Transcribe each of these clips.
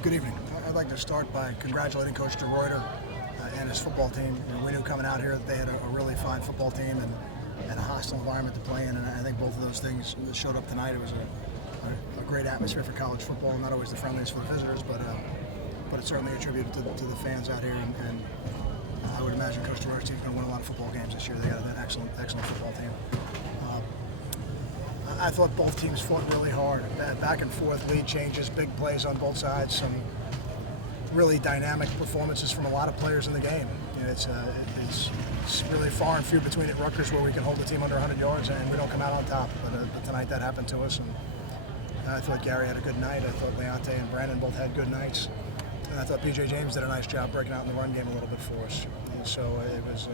Good evening. I'd like to start by congratulating Coach DeRuyter and his football team. We knew coming out here that they had a really fine football team and a hostile environment to play in, and I think both of those things showed up tonight. It was a great atmosphere for college football, not always the friendliest for the visitors, but it's certainly a tribute to the fans out here, and I would imagine Coach DeRuyter's team's going to win a lot of football games this year. They got an excellent football team. I thought both teams fought really hard. Back and forth, lead changes, big plays on both sides, some really dynamic performances from a lot of players in the game. You know, it's really far and few between at Rutgers where we can hold the team under 100 yards and we don't come out on top. But tonight that happened to us, and I thought Gary had a good night. I thought Leonte and Brandon both had good nights. And I thought P.J. James did a nice job breaking out in the run game a little bit for us. And so it was,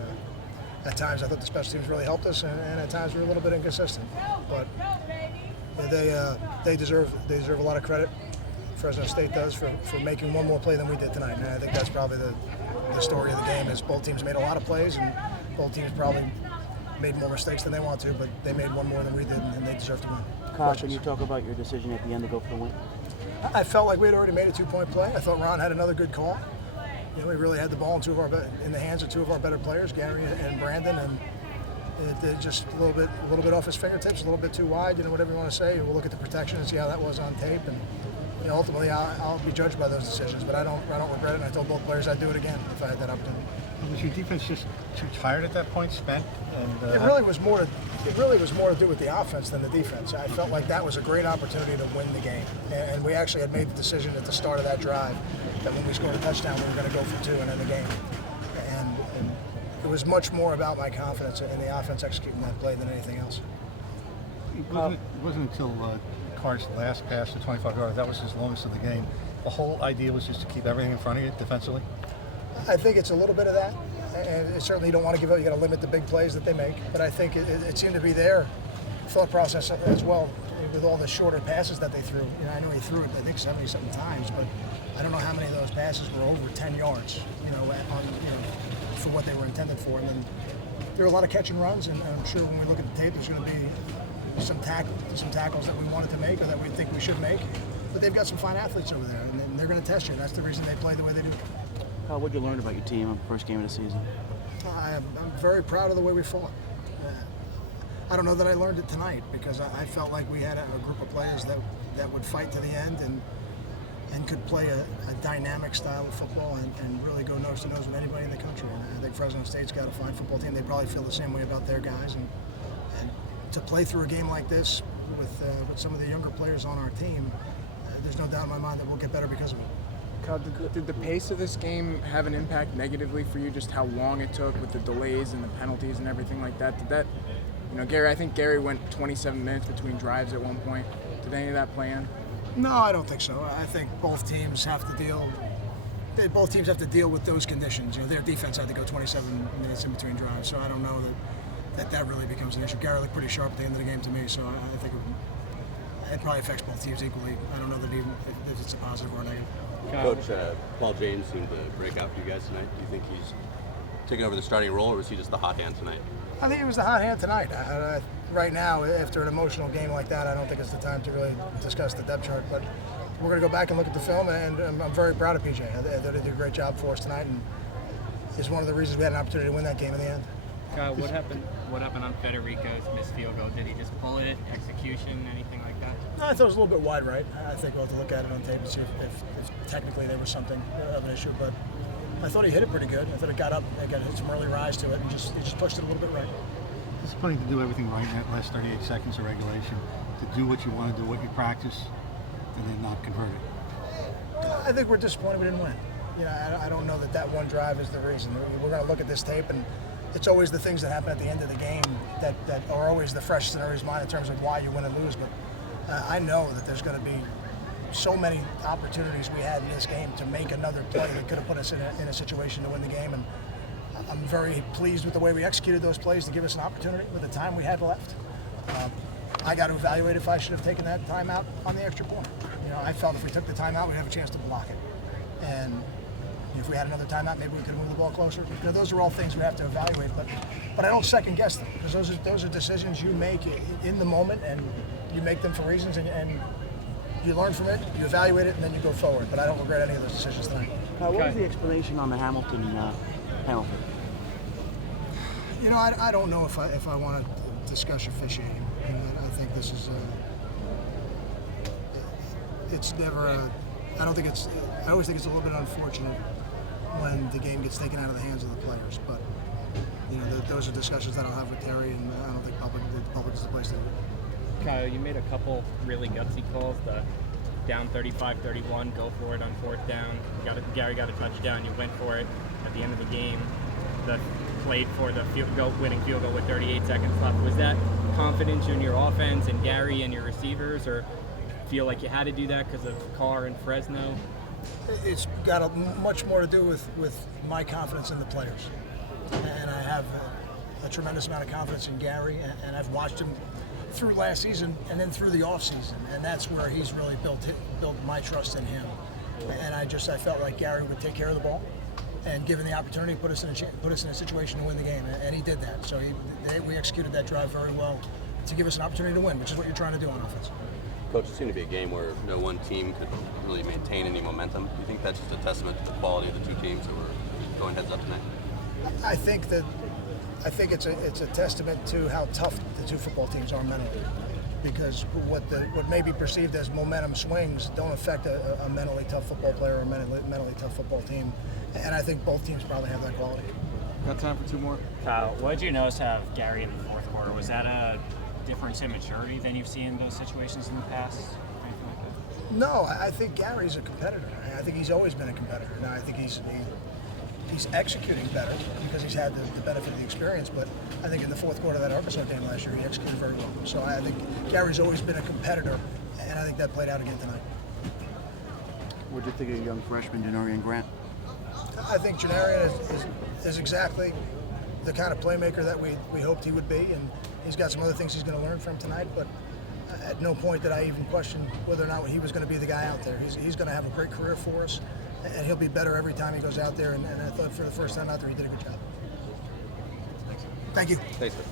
at times I thought the special teams really helped us, and at times we were a little bit inconsistent. But they deserve a lot of credit. Fresno State does for making one more play than we did tonight. And I think that's probably the story of the game is both teams made a lot of plays, and both teams probably made more mistakes than they want to, but they made one more than we did, and they deserve to win. Kyle, can you talk about your decision at the end to go for the win? I felt like we had already made a 2-point play. I thought Ron had another good call. You know, we really had the ball in the hands of two of our better players, Gary and Brandon, and it just a little bit off his fingertips, a little bit too wide. You know, whatever you want to say. We'll look at the protection and see how that was on tape, and you know, ultimately I'll be judged by those decisions. But I don't regret it. And I told both players I'd do it again if I had that opportunity. Was your defense just too tired at that point, spent? And it really was more to do with the offense than the defense. I felt like that was a great opportunity to win the game, and we actually had made the decision at the start of that drive that when we scored a touchdown, we were going to go for two and end the game. And it was much more about my confidence in the offense executing that play than anything else. It wasn't until Carr's last pass to 25 yards, that was his longest of the game. The whole idea was just to keep everything in front of you defensively? I think it's a little bit of that, and certainly you don't want to give up. You got to limit the big plays that they make. But I think it seemed to be their thought process as well with all the shorter passes that they threw. You know, I know he threw it I think 70-something times, but I don't know how many of those passes were over 10 yards. You know, for what they were intended for. And then there were a lot of catch and runs, and I'm sure when we look at the tape, there's going to be some tackles that we wanted to make or that we think we should make. But they've got some fine athletes over there, and they're going to test you. And that's the reason they play the way they do. What did you learn about your team on the first game of the season? I'm very proud of the way we fought. I don't know that I learned it tonight because I felt like we had a group of players that would fight to the end and could play a dynamic style of football and really go nose to nose with anybody in the country. And I think Fresno State's got a fine football team. They probably feel the same way about their guys. And to play through a game like this with some of the younger players on our team, there's no doubt in my mind that we'll get better because of it. Kyle, did the pace of this game have an impact negatively for you, just how long it took with the delays and the penalties and everything like that? Did that, Gary, I think Gary went 27 minutes between drives at one point. Did any of that play in? No, I don't think so. I think both teams have to deal with those conditions. You know, their defense had to go 27 minutes in between drives, so I don't know that really becomes an issue. Gary looked pretty sharp at the end of the game to me, so I think it probably affects both teams equally. I don't know that even if it's a positive or a negative. Coach, Paul James seemed to break out for you guys tonight. Do you think he's taking over the starting role, or was he just the hot hand tonight? I think he was the hot hand tonight. Right now, after an emotional game like that, I don't think it's the time to really discuss the depth chart. But we're going to go back and look at the film, and I'm very proud of PJ. I thought he did a great job for us tonight, and is one of the reasons we had an opportunity to win that game in the end. Kyle, what happened on Federico's missed field goal? Did he just pull it, execution, anything like that? No, I thought it was a little bit wide right. I think we'll have to look at it on tape and see if technically there was something of an issue. But I thought he hit it pretty good. I thought it got up, it got some early rise to it, and just pushed it a little bit right. It's funny to do everything right in that last 38 seconds of regulation, to do what you want to do, what you practice, and then not convert it. I think we're disappointed we didn't win. You know, I don't know that one drive is the reason. We're going to look at this tape, and it's always the things that happen at the end of the game that are always the freshest in everybody's mind in terms of why you win and lose. But I know that there's going to be so many opportunities we had in this game to make another play that could have put us in a situation to win the game. And I'm very pleased with the way we executed those plays to give us an opportunity with the time we had left. I got to evaluate if I should have taken that timeout on the extra point. You know, I felt if we took the timeout, we'd have a chance to block it. And if we had another timeout, maybe we could have moved the ball closer. You know, those are all things we have to evaluate. But I don't second guess them because those are decisions you make in the moment, and you make them for reasons. And you learn from it, you evaluate it, and then you go forward. But I don't regret any of those decisions tonight. What was Okay. the explanation on the Hamilton penalty? You know, I don't know if I want to discuss officiating. And I think this is it's never I don't think it's. I always think it's a little bit unfortunate when the game gets taken out of the hands of the players. But you know, those are discussions that I'll have with Terry, and I don't think the public is the place to do it. Kyle, you made a couple really gutsy calls. The down 35-31, go for it on 4th down. Gary got a touchdown. You went for it at the end of the game. The played for the winning field goal with 38 seconds left. Was that confidence in your offense and Gary and your receivers, or feel like you had to do that because of Carr and Fresno? It's got much more to do with my confidence in the players, and I have a tremendous amount of confidence in Gary, and I've watched him through last season and then through the off season, and that's where he's really built my trust in him. And I felt like Gary would take care of the ball, and given the opportunity, put us in a situation to win the game, and he did that. So we executed that drive very well to give us an opportunity to win, which is what you're trying to do on offense. Coach, it seemed to be a game where no one team could really maintain any momentum. Do you think that's just a testament to the quality of the two teams that were going heads up tonight? I think it's a testament to how tough the two football teams are mentally, because what may be perceived as momentum swings don't affect a mentally tough football player or a mentally tough football team, and I think both teams probably have that quality. Got time for two more? Kyle, what did you notice out of Gary in the fourth quarter? Was that a difference in maturity than you've seen in those situations in the past? Anything like that? No, I think Gary's a competitor. I think he's always been a competitor. Now I think he's executing better because he's had the benefit of the experience. But I think in the fourth quarter of that Arkansas game last year, he executed very well. So I think Gary's always been a competitor, and I think that played out again tonight. What did you think of young freshman Denarian Grant? I think Janarian is exactly the kind of playmaker that we hoped he would be, and he's got some other things he's going to learn from tonight, but at no point did I even question whether or not he was going to be the guy out there. He's going to have a great career for us, and he'll be better every time he goes out there, and I thought for the first time out there he did a good job. Thank you. Thanks, sir.